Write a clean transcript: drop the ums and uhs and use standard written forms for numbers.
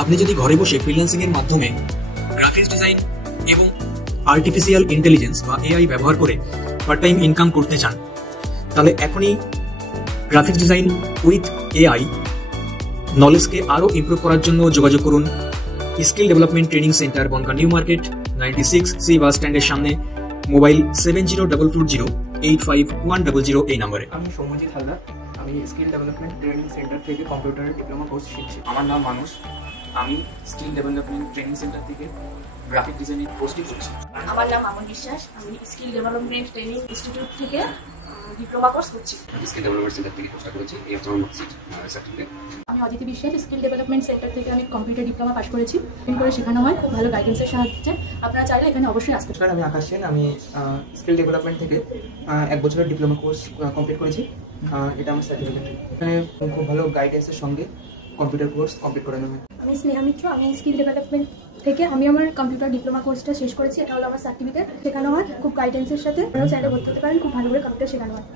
আপনি যদি ঘরে বসে ফ্রিল্যান্সিং এর মাধ্যমে গ্রাফিক্স ডিজাইন এবং আর্টিফিশিয়াল ইন্টেলিজেন্স বা এআই ব্যবহার করে পার্ট টাইম ইনকাম করতে চান, তাহলে এখনই গ্রাফিক্স ডিজাইন উইথ এআই নলেজকে আরও ইমপ্রুভ করার জন্য যোগাযোগ করুন skill development training centre, Bongaon new market 96 C bus স্ট্যান্ডের সামনে। মোবাইল 7044085100 এই নম্বরে। আমি সৌম্যজিৎ হালদার, আমি স্কিল ডেভেলপমেন্ট ট্রেনিং সেন্টার থেকে কম্পিউটারের ডিপ্লোমা কোর্স শিখছি। আমার নাম মানুষ, আমি স্কিল ডেভেলপমেন্ট ট্রেনিং সেন্টার থেকে গ্রাফিক ডিজাইনিং কোর্সটি করছি। আমার নাম আমন বিশ্বাস, আমি স্কিল ডেভেলপমেন্ট ট্রেনিং ইনস্টিটিউট থেকে ডিপ্লোমা কোর্স করছি। স্কিল ডেভেলপমেন্ট সেন্টার থেকে কোর্সটা করেছি, এই হচ্ছে আমার মার্কশিট সার্টিফিকেট। আমি অদিতি বিশ্বাস, স্কিল ডেভেলপমেন্ট সেন্টার থেকে আমি কম্পিউটার ডিপ্লোমা পাস করেছি। করে শেখানো হয় খুব ভালো গাইডেন্সের সাহায্যে। আপনারা চাইলে এখানে অবশ্যই আসতে পারেন। আমি আকাশ সেন, আমি স্কিল ডেভেলপমেন্ট থেকে 1 বছরের ডিপ্লোমা কোর্স কমপ্লিট করেছি। এটা আমার সার্টিফিকেট। এখানে খুব ভালো গাইডেন্সের সঙ্গে কম্পিউটার কোর্স কমপ্লিট করানো হয়। আমি স্নেহা মিত্র, আমি স্কিল ডেভেলপমেন্ট থেকে আমি আমার কম্পিউটার ডিপ্লোমা কোর্সটা শেষ করেছি। এটা হলো আমার সার্টিফিকেট। শেখানো হয় খুব গাইডেন্সের সাথে। আপনারাও চাইলে ভর্তি হতে পারেন, খুব ভালো করে কম্পিউটার শেখানো হয়।